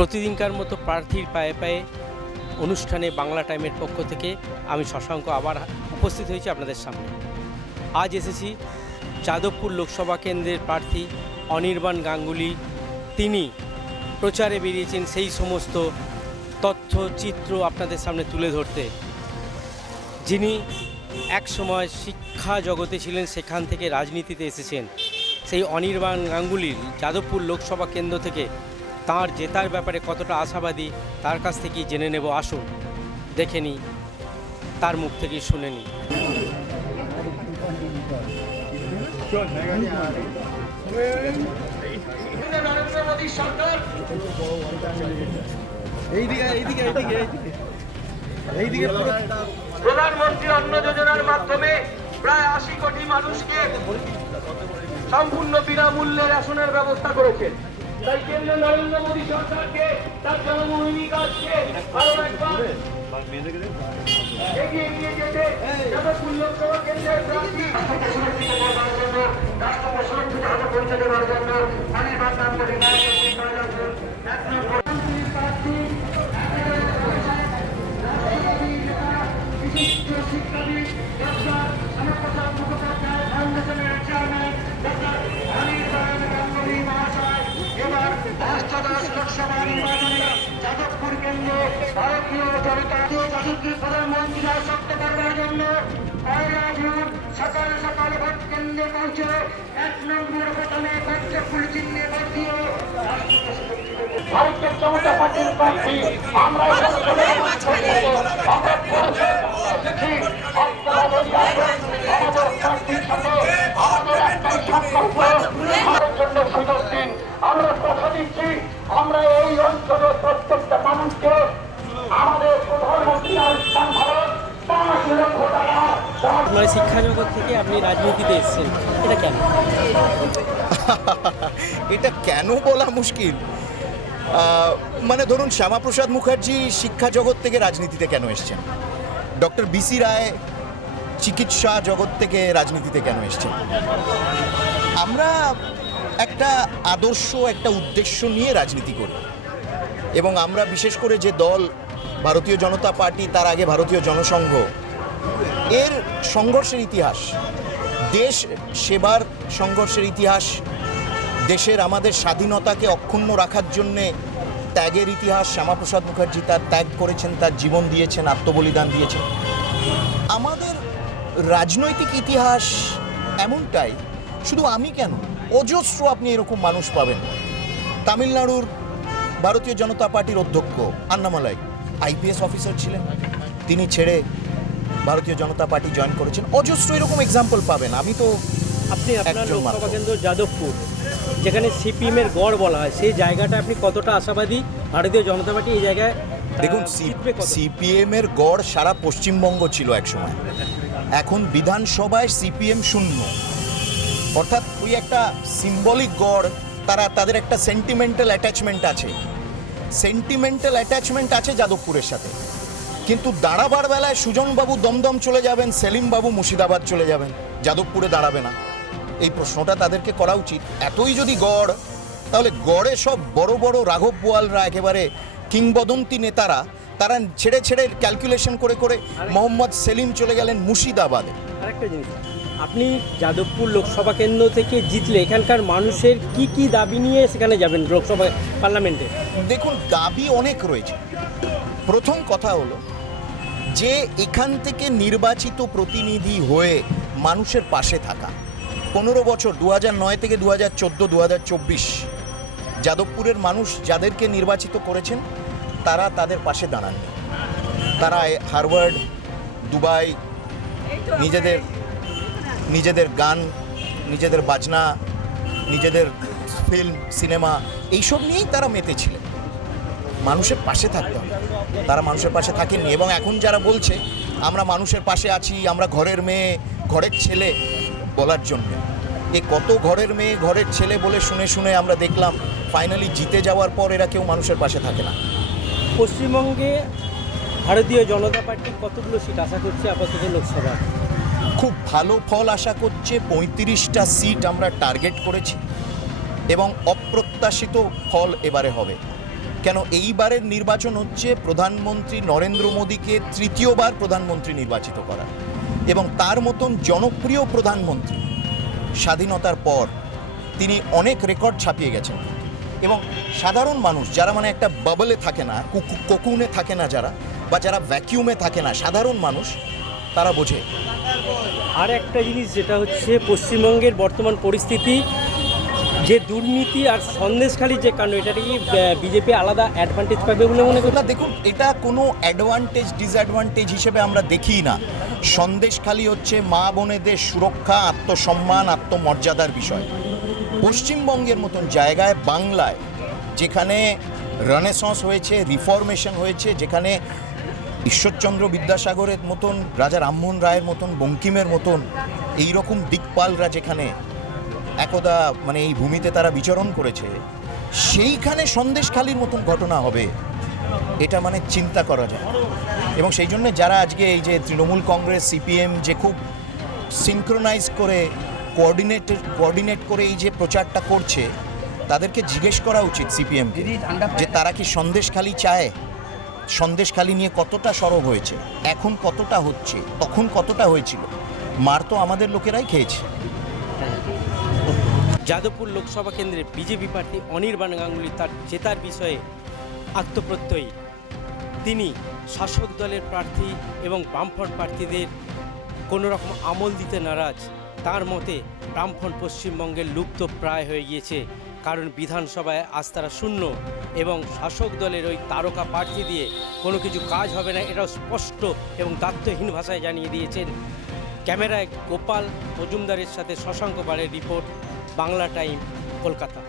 প্রতিদিনকার মতো প্রার্থীর পায়ে পায়ে অনুষ্ঠানে বাংলা টাইমের পক্ষ থেকে আমি শশাঙ্ক আবার উপস্থিত হয়েছি আপনাদের সামনে। আজ এসেছি যাদবপুর লোকসভা কেন্দ্রের প্রার্থী অনির্বাণ গাঙ্গুলি। তিনি প্রচারে বেরিয়েছেন সেই সমস্ত তথ্য চিত্র আপনাদের সামনে তুলে ধরতে। যিনি এক সময় শিক্ষা জগতে ছিলেন, সেখান থেকে রাজনীতিতে এসেছেন। সেই অনির্বাণ গাঙ্গুলির যাদবপুর লোকসভা কেন্দ্র থেকে তাঁর জেতার ব্যাপারে কতটা আশাবাদী তার কাছ থেকেই জেনে নেব। আসুন দেখে নিই, তার মুখ থেকেই শুনে নিই। প্রধানমন্ত্রী অন্ন যোজনার মাধ্যমে প্রায় 80 কোটি মানুষকে সম্পূর্ণ বিনামূল্যে রেশনের ব্যবস্থা করেছেন। তাই কেন্দ্র নরেন্দ্র মোদী সরকারকে তার জনমোহিনী কাজকে আরো একবার এগিয়ে নিয়ে যেতে যাদবপুর লোকসভা কেন্দ্রের প্রার্থী সুরক্ষিত করবার জন্য, রাষ্ট্রকে সুরক্ষিত হাতে পৌঁছে দেওয়ার জন্য অনির্বাণ গাঙ্গুলি এক নম্বর প্রার্থী বিশিষ্ট শিক্ষাবিদ ডক্টর শ্যামাপ্রসাদ মুখোপাধ্যায় ফাউন্ডেশনের চেয়ারম্যান ডক্টর অনির্বাণ গাঙ্গুলি মহাশয় এবার অষ্টাদশ লোকসভা নির্বাচনে যাদবপুর কেন্দ্রে ভারতীয় জনতা যশস্বী প্রধানমন্ত্রী শক্ত করবার জন্য সকাল সকাল ভোট কেন্দ্রে পৌঁছে 1 নম্বর বোতামে ফুল চিহ্নে ভোট দিয়ে ভারতের জনতা পার্টির প্রার্থী আমরা সুযোগ দিন। আমরা কথা দিচ্ছি, আমরা এই অঞ্চলের প্রত্যেকটা মানুষকে আমাদের প্রধানমন্ত্রী আয়ুষ্মান ভারত 5 লক্ষ টাকা। মানে শিক্ষা জগৎ থেকে আপনি রাজনীতিতে এসেছেন, এটা কেন? এটা কেন বলা মুশকিল। মানে ধরুন, শ্যামাপ্রসাদ মুখার্জি শিক্ষা জগৎ থেকে রাজনীতিতে কেন এসছেন? ডক্টর বিসি রায় চিকিৎসা জগৎ থেকে রাজনীতিতে কেন এসছেন? আমরা একটা আদর্শ, একটা উদ্দেশ্য নিয়ে রাজনীতি করি, এবং আমরা বিশেষ করে যে দল ভারতীয় জনতা পার্টি, তার আগে ভারতীয় জনসংঘ, এর সংঘর্ষের ইতিহাস, দেশ সেবার সংঘর্ষের ইতিহাস, দেশের আমাদের স্বাধীনতাকে অক্ষুণ্ণ রাখার জন্যে ত্যাগের ইতিহাস। শ্যামাপ্রসাদ মুখার্জি তার ত্যাগ করেছেন, তার জীবন দিয়েছেন, আত্মবলিদান দিয়েছেন। আমাদের রাজনৈতিক ইতিহাস এমনটাই, শুধু আমি কেন, অজস্র আপনি এরকম মানুষ পাবেন। তামিলনাড়ুর ভারতীয় জনতা পার্টির অধ্যক্ষ আন্নামালাই আইপিএস অফিসার ছিলেন, তিনি ছেড়ে ভারতীয় জনতা পার্টি জয়েন করেছেন। অজস্র এরকম এক্সাম্পল পাবেন। আমি তো আপনি আপনার লোকসভা কেন্দ্র যাদবপুর, যেখানে সিপিএমের গড় বলা হয়, সেই জায়গাটা আপনি কতটা আশাবাদী ভারতীয় জনতা পার্টি এই জায়গায়? দেখুন, সিপিএমের গড় সারা পশ্চিমবঙ্গ ছিল একসময়, এখন বিধানসভায় সিপিএম শূন্য। অর্থাৎ ওই একটা সিম্বলিক গড়, তাদের একটা সেন্টিমেন্টাল অ্যাটাচমেন্ট আছে যাদবপুরের সাথে। কিন্তু দাঁড়াবার বেলায় সুজনবাবু দমদম চলে যাবেন, সেলিমবাবু মুর্শিদাবাদ চলে যাবেন, যাদবপুরে দাঁড়াবে না। এই প্রশ্নটা তাদেরকে করা উচিত। এতই যদি গড়, তাহলে গড়ে সব বড় বড় রাঘব বোয়ালরা, একেবারে কিংবদন্তি নেতারা, তারা ছেড়ে ছেড়ে ক্যালকুলেশন করে করে মোহাম্মদ সেলিম চলে গেলেন মুর্শিদাবাদে। আরেকটা জিনিস, আপনি যাদবপুর লোকসভা কেন্দ্র থেকে জিতলে এখানকার মানুষের কি কি দাবি নিয়ে সেখানে যাবেন লোকসভা পার্লামেন্টে? দেখুন, দাবি অনেক রয়েছে। প্রথম কথা হলো যে এখান থেকে নির্বাচিত প্রতিনিধি হয়ে মানুষের পাশে থাকা। 15 বছর, 2009 থেকে 2014, 2024 যাদবপুরের মানুষ যাদেরকে নির্বাচিত করেছেন, তারা তাদের পাশে দাঁড়ান। তারা হার্ভার্ড, দুবাই, নিজেদের গান, নিজেদের বাজনা, নিজেদের ফিল্ম, সিনেমা, এইসব নিয়েই তারা মেতেছিলেন। মানুষের পাশে থাকতে হবে, তারা মানুষের পাশে থাকেননি। এবং এখন যারা বলছে আমরা মানুষের পাশে আছি, আমরা ঘরের মেয়ে, ঘরের ছেলে বলার জন্য, কত ঘরের মেয়ে, ঘরের ছেলে বলে শুনে শুনে আমরা দেখলাম ফাইনালি জিতে যাওয়ার পর এরা কেউ মানুষের পাশে থাকে না। পশ্চিমবঙ্গে ভারতীয় জনতা পার্টি কতগুলো সিট আশা করছে আপাতত লোকসভা? খুব ভালো ফল আশা করছে। 35টা সিট আমরা টার্গেট করেছি, এবং অপ্রত্যাশিত ফল এবারে হবে। কেন এইবারের নির্বাচন হচ্ছে প্রধানমন্ত্রী নরেন্দ্র মোদীকে তৃতীয়বার প্রধানমন্ত্রী নির্বাচিত করা, এবং তার মতন জনপ্রিয় প্রধানমন্ত্রী স্বাধীনতার পর তিনি অনেক রেকর্ড ছাপিয়ে গেছেন। এবং সাধারণ মানুষ যারা মানে একটা বাবলে থাকে না, কোকুনে থাকে না যারা, বা যারা ভ্যাকিউমে থাকে না, সাধারণ মানুষ তারা বোঝে। আর একটা জিনিস যেটা হচ্ছে পশ্চিমবঙ্গের বর্তমান পরিস্থিতি, যে দুর্নীতি আর সন্দেশখালির যে কাণ্ড, এটা কি বিজেপি আলাদা অ্যাডভান্টেজ পাবে বলে মনে করি? না, দেখুন, এটা কোনো অ্যাডভান্টেজ ডিসঅ্যাডভান্টেজ হিসেবে আমরা দেখি না। সন্দেশখালি হচ্ছে মা বোনেদের সুরক্ষা, আত্মসম্মান, আত্মমর্যাদার বিষয়। পশ্চিমবঙ্গের মতন জায়গায়, বাংলায়, যেখানে রেনেসন্স হয়েছে, রিফরমেশন হয়েছে, যেখানে ঈশ্বরচন্দ্র বিদ্যাসাগরের মতন, রাজা রামমোহন রায়ের মতন, বঙ্কিমের মতন এইরকম দিকপালরা যেখানে একদা মানে এই ভূমিতে তারা বিচরণ করেছে, সেইখানে সন্দেশখালির মতন ঘটনা হবে, এটা মানে চিন্তা করা যায়। এবং সেই জন্য যারা আজকে এই যে তৃণমূল কংগ্রেস, সিপিএম যে খুব সিঙ্ক্রোনাইজ করে কোঅর্ডিনেট করে এই যে প্রচারটা করছে, তাদেরকে জিজ্ঞেস করা উচিত সিপিএমকে যে তারা কি সন্দেশখালি চায়, সন্দেশখালি নিয়ে কতটা সরব হয়েছে, এখন কতটা হচ্ছে, তখন কতটা হয়েছিল। মার তো আমাদের লোকেরাই খেয়েছে। যাদবপুর লোকসভা কেন্দ্রে বিজেপি প্রার্থী অনির্বাণ গাঙ্গুলি তার জেতার বিষয়ে আত্মপ্রত্যয়ী। তিনি শাসক দলের প্রার্থী এবং বামফ্রন্ট প্রার্থীদের কোনো রকম আমল দিতে নারাজ। তার মতে বামফ্রন্ট পশ্চিমবঙ্গের লুপ্ত প্রায় হয়ে গিয়েছে, কারণ বিধানসভায় আজ তারা শূন্য এবং শাসক দলের ওই তারকা প্রার্থী দিয়ে কোনো কিছু কাজ হবে না, এটাও স্পষ্ট এবং দায়িত্বহীন ভাষায় জানিয়ে দিয়েছেন। ক্যামেরায় গোপাল মজুমদারের সাথে শশাঙ্ক পালের রিপোর্ট, বাংলা টাইম, কলকাতা।